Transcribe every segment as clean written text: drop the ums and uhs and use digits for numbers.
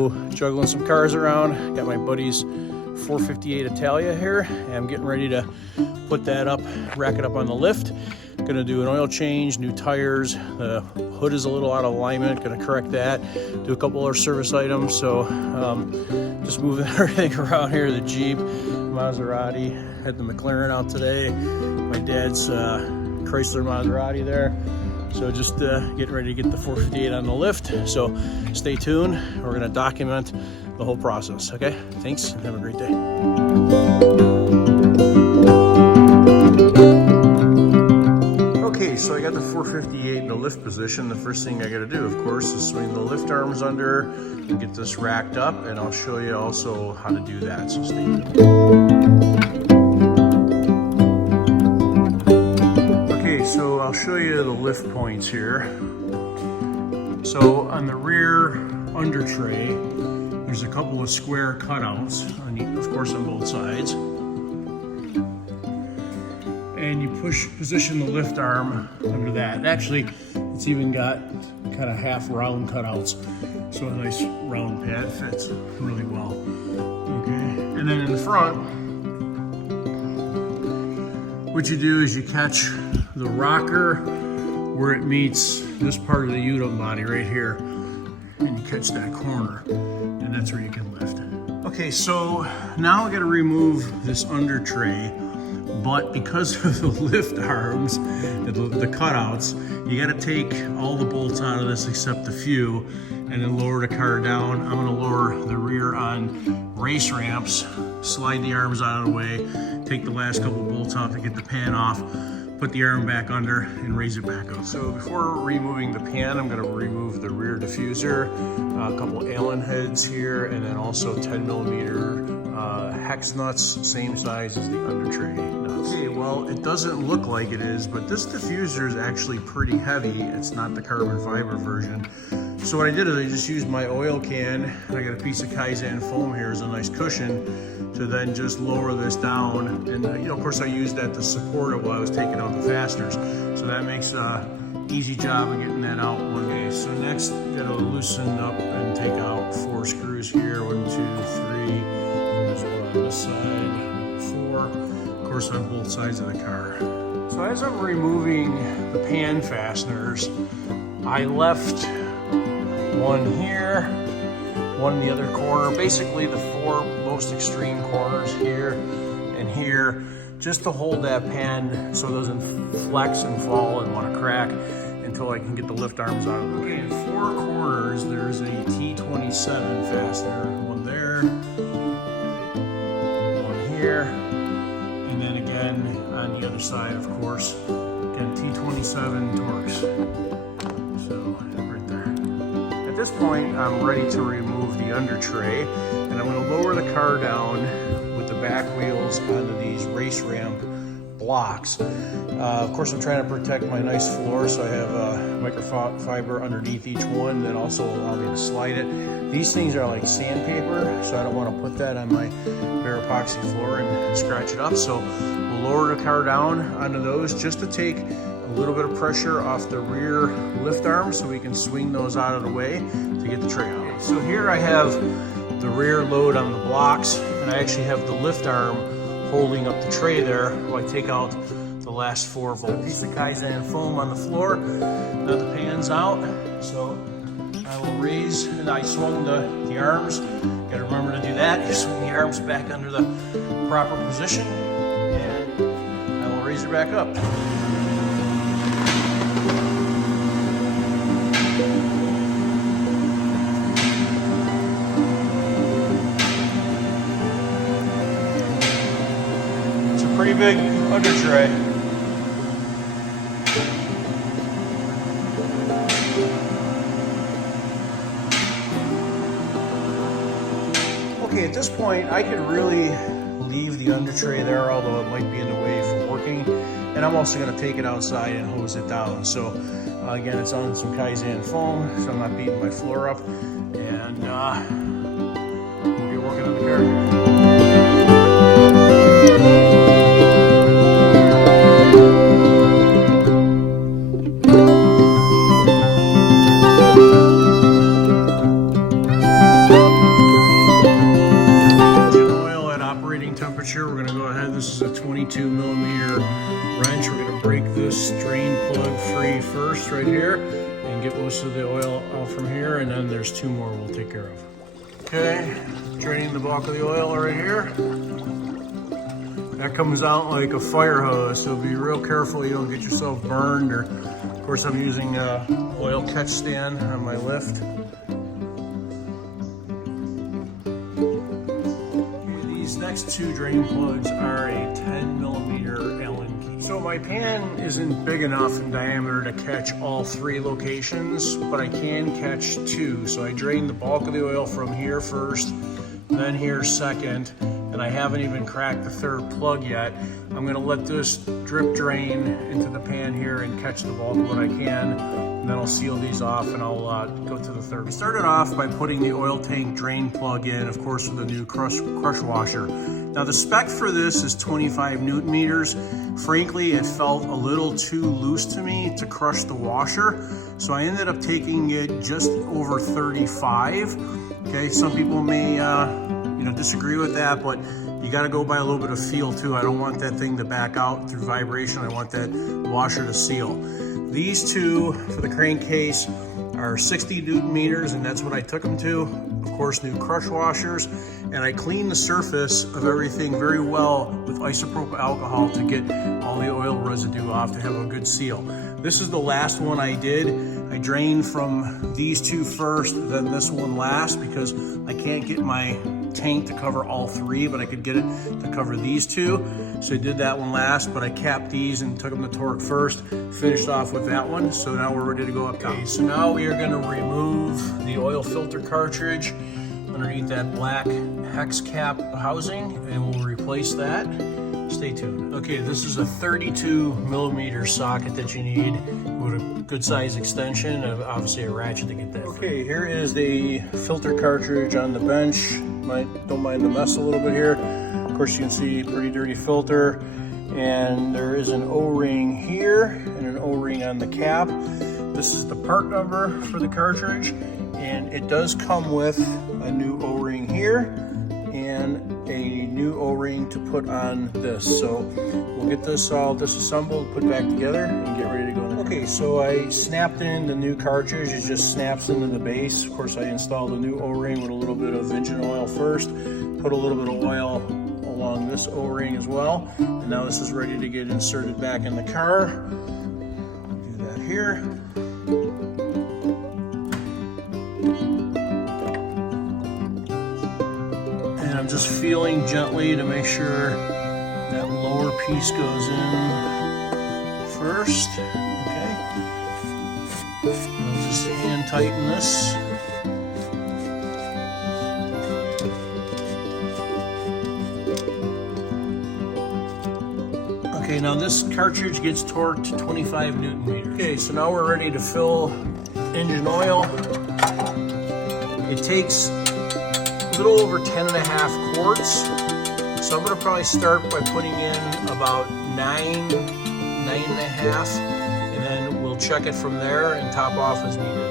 So juggling some cars around, got my buddy's 458 Italia here, and I'm getting ready to put that up, rack it up on the lift. Gonna do an oil change, new tires. The hood is a little out of alignment, gonna correct that. Do a couple other service items. So just moving everything around here. The Jeep, Maserati, had the McLaren out today. My dad's Chrysler Maserati there. So just getting ready to get the 458 on the lift. So stay tuned. We're gonna document the whole process. Okay, thanks and have a great day. Okay, so I got the 458 in the lift position. The first thing I gotta do, of course, is swing the lift arms under and get this racked up, and I'll show you also how to do that, so stay tuned. Okay, so I'll show you the lift points here. So on the rear under tray, there's a couple of square cutouts, of course on both sides. And you position the lift arm under that. And actually, it's even got kind of half round cutouts, so a nice round pad fits really well. Okay, and then in the front, what you do is you catch the rocker where it meets this part of the underbody right here, and you catch that corner, and that's where you can lift. Okay, so now I got to remove this under tray. But because of the lift arms, the cutouts, you got to take all the bolts out of this except a few, and then lower the car down. I'm going to lower the rear on race ramps, slide the arms out of the way, take the last couple bolts off to get the pan off, put the arm back under, and raise it back up. So before removing the pan, I'm going to remove the rear diffuser, a couple Allen heads here, and then also 10mm hex nuts, same size as the under tray nuts. Okay, well, it doesn't look like it is, but this diffuser is actually pretty heavy. It's not the carbon fiber version. So what I did is I just used my oil can. I got a piece of Kaizen foam here as a nice cushion to then just lower this down. And of course I used that to support it while I was taking out the fasteners. So that makes an easy job of getting that out one day. So next, gotta loosen up and take out 4 screws here. 1, 2, 3. There's one on this side, 4. Of course on both sides of the car. So as I'm removing the pan fasteners, I left one here, one in the other corner, basically the 4 most extreme corners here and here, just to hold that pan so it doesn't flex and fall and want to crack until I can get the lift arms out of the way. In 4 corners, there's a T27 fastener, one there, one here, and then again on the other side, of course, again T27 Torx. So right there. At this point, I'm ready to remove the under tray, and I'm going to lower the car down with the back wheels onto these race ramp blocks. Of course, I'm trying to protect my nice floor, so I have microfiber underneath each one that also allow me to slide it. These things are like sandpaper, so I don't want to put that on my bare epoxy floor and scratch it up. So we'll lower the car down onto those just to take a little bit of pressure off the rear lift arms so we can swing those out of the way to get the tray out. So here I have the rear load on the blocks, and I actually have the lift arm holding up the tray there while I take out the last 4 bolts. A piece of Kaizen foam on the floor. Now the pan's out, so I will raise, and I swung the arms. Gotta remember to do that. You swing the arms back under the proper position, and I will raise it back up. Pretty big under tray. Okay, at this point, I could really leave the under tray there, although it might be in the way for working. And I'm also going to take it outside and hose it down. So again, it's on some Kaizen foam, so I'm not beating my floor up. And we'll get working on the car. first right here and get most of the oil out from here, and then there's 2 more we'll take care of. Okay, draining the bulk of the oil right here. That comes out like a fire hose, so be real careful you don't get yourself burned. Or, of course, I'm using a oil catch stand on my lift. These next 2 drain plugs are a 10mm Allen key. So my pan isn't big enough in diameter to catch all 3 locations, but I can catch 2. So I drain the bulk of the oil from here first, then here second, and I haven't even cracked the 3rd plug yet. I'm gonna let this drip drain into the pan here and catch the bulk of what I can, and then I'll seal these off and I'll go to the 3rd. We started off by putting the oil tank drain plug in, of course, with a new crush washer. Now the spec for this is 25 Newton meters. Frankly, it felt a little too loose to me to crush the washer, so I ended up taking it just over 35. Okay, some people may disagree with that, but you got to go by a little bit of feel too. I don't want that thing to back out through vibration. I want that washer to seal. These 2 for the crankcase are 60 Newton meters, and that's what I took them to. Of course, new crush washers, and I cleaned the surface of everything very well with isopropyl alcohol to get all the oil residue off to have a good seal. This is the last one I did. I drained from these 2 first, then this one last, because I can't get my tank to cover all 3, but I could get it to cover these 2. So I did that one last, but I capped these and took them to torque first, finished off with that one. So now we're ready to go up. Okay, so now we are gonna remove the oil filter cartridge underneath that black hex cap housing, and we'll replace that. Stay tuned. Okay, this is a 32mm socket that you need with a good size extension, and obviously a ratchet to get that. Okay, here is the filter cartridge on the bench. Don't mind the mess a little bit here. Of course, you can see pretty dirty filter, and there is an O-ring here and an O-ring on the cap. This is the part number for the cartridge, and it does come with a new O-ring here and a new O-ring to put on this. So we'll get this all disassembled, put back together, and get ready to go. Okay, so I snapped in the new cartridge. It just snaps into the base. Of course, I installed a new O-ring with a little bit of engine oil first, put a little bit of oil along this O-ring as well, and now this is ready to get inserted back in the car. Do that here. And I'm just feeling gently to make sure that lower piece goes in first. Okay. I'll just hand tighten this. Okay, now this cartridge gets torqued to 25 Newton meters. Okay, so now we're ready to fill engine oil. It takes a little over 10.5 quarts. So I'm gonna probably start by putting in about 9.5, and then we'll check it from there and top off as needed.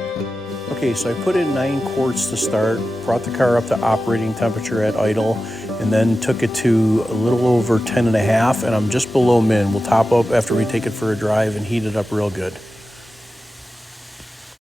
Okay, so I put in 9 quarts to start, brought the car up to operating temperature at idle, and then took it to a little over 10.5, and I'm just below min. We'll top up after we take it for a drive and heat it up real good.